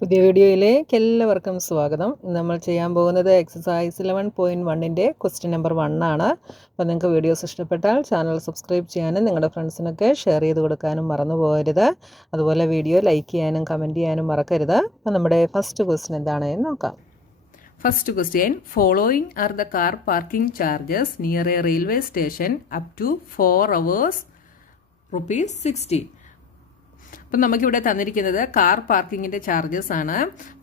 പുതിയ വീഡിയോയിലേക്ക് എല്ലാവർക്കും സ്വാഗതം. നമ്മൾ ചെയ്യാൻ പോകുന്നത് എക്സസൈസ് 11.1ൻ്റെ ക്വസ്റ്റ്യൻ നമ്പർ 1 ആണ്. അപ്പോൾ നിങ്ങൾക്ക് വീഡിയോസ് ഇഷ്ടപ്പെട്ടാൽ ചാനൽ സബ്സ്ക്രൈബ് ചെയ്യാനും നിങ്ങളുടെ ഫ്രണ്ട്സിനൊക്കെ ഷെയർ ചെയ്ത് കൊടുക്കാനും മറന്നു പോകരുത്. അതുപോലെ വീഡിയോ ലൈക്ക് ചെയ്യാനും കമൻറ്റ് ചെയ്യാനും മറക്കരുത്. അപ്പോൾ നമ്മുടെ ഫസ്റ്റ് ക്വസ്റ്റ്യൻ എന്താണെന്ന് നോക്കാം. First question, following are the car parking charges near a railway station up to 4 hours ₹60. അപ്പം നമുക്കിവിടെ തന്നിരിക്കുന്നത് കാർ പാർക്കിങ്ങിൻ്റെ ചാർജസ് ആണ്.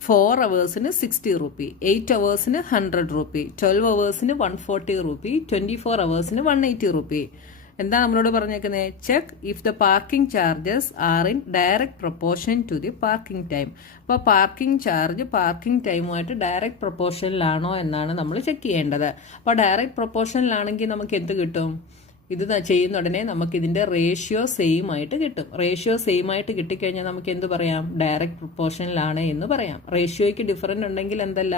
4 അവേഴ്സിന് ₹60, 8 അവേഴ്സിന് ₹100, 12 അവേഴ്സിന് ₹140, 24 അവേഴ്സിന് ₹180. എന്താ നമ്മളോട് പറഞ്ഞേക്കുന്നത്? Check if the parking charges are in direct proportion to the parking time. അപ്പോൾ പാർക്കിംഗ് ചാർജ് പാർക്കിംഗ് ടൈമുമായിട്ട് direct പ്രൊപ്പോർഷനിലാണോ എന്നാണ് നമ്മൾ ചെക്ക് ചെയ്യേണ്ടത്. അപ്പോൾ ഡയറക്റ്റ് പ്രൊപ്പോർഷനിലാണെങ്കിൽ നമുക്ക് എന്ത് കിട്ടും? ഇത് ചെയ്യുന്ന ഉടനെ നമുക്ക് ഇതിൻ്റെ റേഷ്യോ സെയിം ആയിട്ട് കിട്ടും. റേഷ്യോ സെയിം ആയിട്ട് കിട്ടിക്കഴിഞ്ഞാൽ നമുക്ക് എന്ത് പറയാം? ഡയറക്റ്റ് പ്രൊപ്പോർഷനിലാണ് എന്ന് പറയാം. റേഷ്യോയ്ക്ക് ഡിഫറൻറ്റ് ഉണ്ടെങ്കിൽ എന്തല്ല?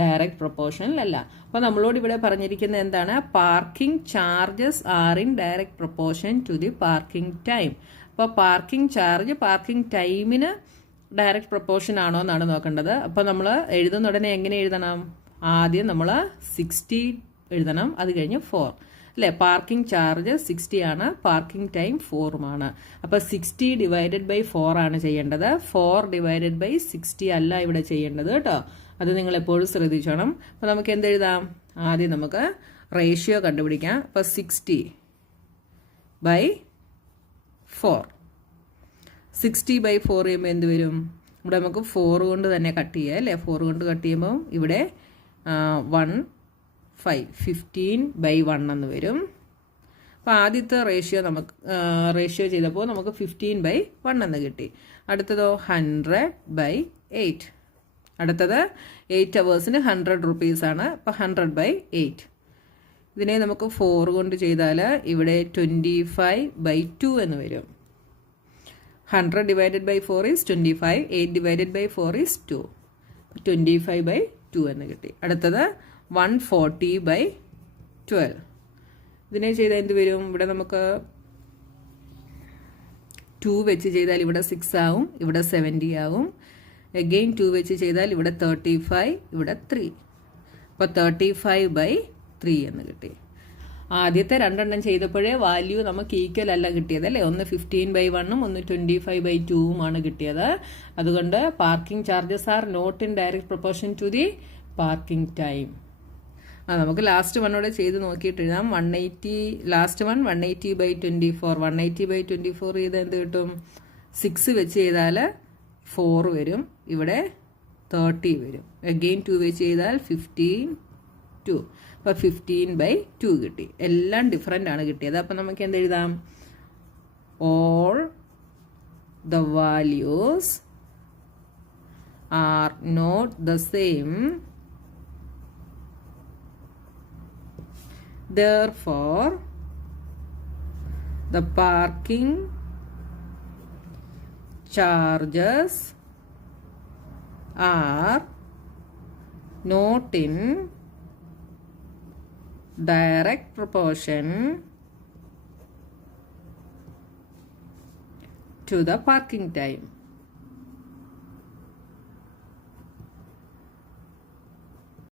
ഡയറക്റ്റ് പ്രൊപ്പോർഷനിലല്ല. അപ്പോൾ നമ്മളോട് ഇവിടെ പറഞ്ഞിരിക്കുന്നത് എന്താണ്? Parking charges are in direct proportion to the parking time. അപ്പോൾ പാർക്കിംഗ് ചാർജ് പാർക്കിംഗ് ടൈമിന് ഡയറക്റ്റ് പ്രൊപ്പോർഷൻ ആണോ എന്നാണ് നോക്കേണ്ടത്. അപ്പോൾ നമ്മൾ എഴുതുന്ന ഉടനെ എങ്ങനെ എഴുതണം? ആദ്യം നമ്മൾ 60 എഴുതണം, അത് കഴിഞ്ഞ് 4 അല്ലേ? പാർക്കിംഗ് ചാർജ് 60 ആണ്, പാർക്കിംഗ് ടൈം 4 അപ്പോൾ 60 ഡിവൈഡഡ് ബൈ 4 ആണ് ചെയ്യേണ്ടത്. 4 ഡിവൈഡഡ് ബൈ 60 അല്ല ഇവിടെ ചെയ്യേണ്ടത് കേട്ടോ. അത് നിങ്ങൾ എപ്പോഴും ശ്രദ്ധിച്ചോണം. അപ്പോൾ നമുക്ക് എന്തെഴുതാം? ആദ്യം നമുക്ക് റേഷ്യോ കണ്ടുപിടിക്കാം. അപ്പോൾ 60 ബൈ 4, 60 ബൈ 4 ചെയ്യുമ്പോൾ എന്ത് വരും? ഇവിടെ നമുക്ക് 4 കൊണ്ട് തന്നെ കട്ട് ചെയ്യാം അല്ലേ? 4 കൊണ്ട് കട്ട് ചെയ്യുമ്പോൾ ഇവിടെ 15 ബൈ 1 എന്ന് വരും. അപ്പോൾ ആദ്യത്തെ റേഷ്യോ ചെയ്തപ്പോൾ നമുക്ക് 15 ബൈ 1 എന്ന് കിട്ടി. അടുത്തതോ 100 ബൈ 8. അടുത്തത് 8 അവേഴ്സിന് ₹100 ആണ്. അപ്പോൾ 100 ബൈ 8. ഇതിനെ നമുക്ക് 4 കൊണ്ട് ചെയ്താൽ ഇവിടെ 25 ബൈ 2 എന്ന് വരും. 100 divided by 4 is 25, 8 divided by 4 is 2, 25 by 2 എന്ന് കിട്ടി. അടുത്തത് 140 ബൈ 12. ഇതിനെ ചെയ്താൽ എന്ത് വരും? ഇവിടെ നമുക്ക് 2 വെച്ച് ചെയ്താൽ ഇവിടെ 6 ആവും, ഇവിടെ 70 ആവും. അഗെയിൻ 2 വെച്ച് ചെയ്താൽ ഇവിടെ 35, ഇവിടെ 3. അപ്പോൾ 35 ബൈ 3 എന്ന് കിട്ടി. ആദ്യത്തെ രണ്ടെണ്ണം ചെയ്തപ്പോഴേ വാല്യൂ നമുക്ക് ഈക്വൽ അല്ല കിട്ടിയത് അല്ലേ? ഒന്ന് 15 ബൈ 1ഉം ഒന്ന് 25 ബൈ 2ഉമാണ് കിട്ടിയത്. അതുകൊണ്ട് parking charges are not in direct proportion to the parking time. നമുക്ക് ലാസ്റ്റ് വണ്ണോടെ ചെയ്ത് നോക്കിയിട്ട് എഴുതാം. 180, ലാസ്റ്റ് വൺ 180 ബൈ 24. 180 ബൈ 24 ചെയ്ത് എന്ത് കിട്ടും? 6 വെച്ച് ചെയ്താൽ 4 വരും, ഇവിടെ 30 വരും. അഗെയിൻ 2 വെച്ച് ചെയ്താൽ 15, 2. അപ്പോൾ 15 ബൈ 2 കിട്ടി. എല്ലാം ഡിഫറെൻ്റ് ആണ് കിട്ടിയത്. അപ്പം നമുക്ക് എന്ത് എഴുതാം? All the values are not the same, therefore the parking charges are not in direct proportion to the parking time.